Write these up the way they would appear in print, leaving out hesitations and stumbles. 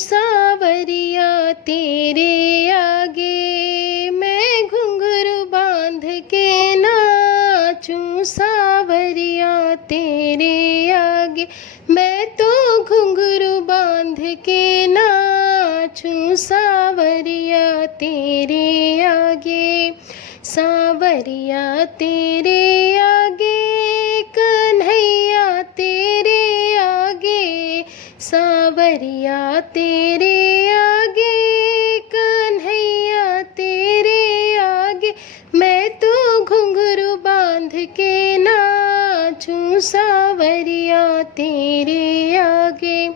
सावरिया तेरे आगे, मैं घुंघरू बांध के नाचूं सावरिया तेरे आगे, मैं तो घुंघरू बांध के नाचूं सावरिया तेरे आगे। सावरिया तेरे आगे, कन्हैया तेरे आगे, सावरिया तेरे आगे, कन्हैया तेरे आगे, मैं तो घुंघरू बांध के नाचूं सावरिया तेरे आगे।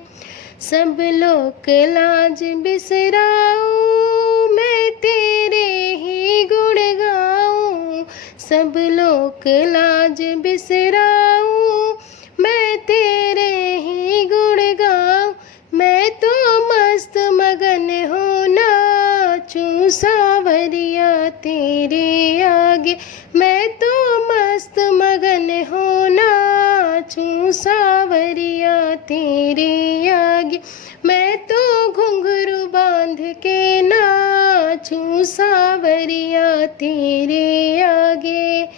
सब लोक लाज बिसराऊं, मैं तेरे ही गुण गाऊं, सब लोक लाज बिसराऊं, मैं तेरे ही गुण गाऊं, मैं तो मस्त मगन हूँ नाचूं सावरिया तेरे आगे, मैं तो मस्त मगन हूँ नाचूं सावरिया तेरे आगे, मैं तो घुंघरू बांध के नाचूं सावरिया तेरे आगे।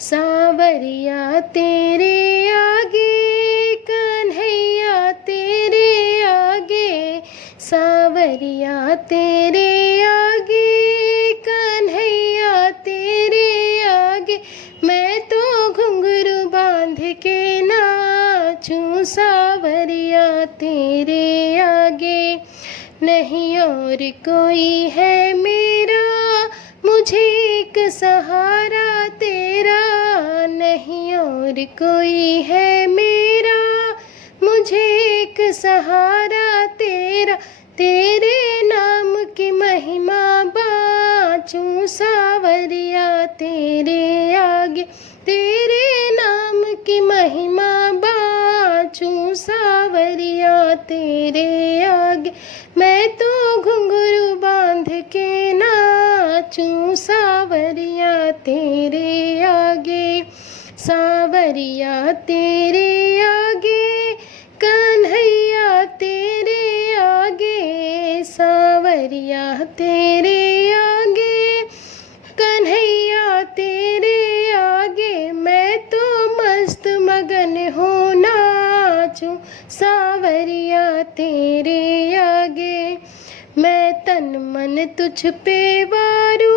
सावरिया तेरे आगे, कन्हैया तेरे आगे, सावरिया तेरे आगे, कन्हैया तेरे आगे, मैं तो घुंघरू बांध के नाचूं सावरिया तेरे आगे। नहीं और कोई है मेरा, मुझे एक सहारा तेरा, नहीं और कोई है मेरा, मुझे एक सहारा तेरा, तेरे नाम की महिमा बाँचूं सावरिया तेरे आगे, तेरे नाम की महिमा बाँचूं सावरिया तेरे आगे, मैं तो घुंघरू बांध के नाचूं सावरिया तेरे आगे। सावरिया तेरे आगे, कन्हैया तेरे आगे, सावरिया तेरे आगे, कन्हैया तेरे आगे, मैं तो मस्त मगन हूँ नाचूं सावरिया तेरे आगे। मैं तन मन तुझ पे वारूं,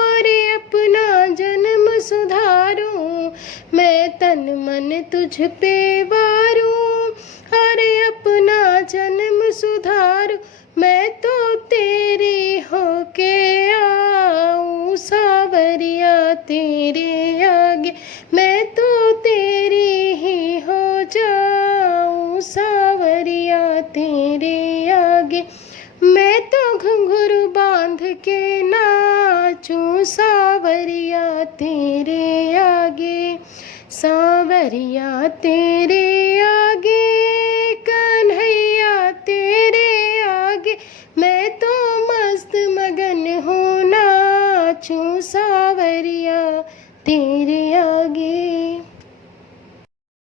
और अपना जन्म सुधारूं, मैं तन मन तुझ पे वारूं, और अपना जन्म सुधारूं, मैं तो तेरी होके आऊं सावरिया तेरे आगे, मैं तो तेरी ही हो जाऊं सावरिया तेरे आगे, मैं तो घुंघरू बांध के नाचूं सावरिया तेरे आगे। सावरिया तेरे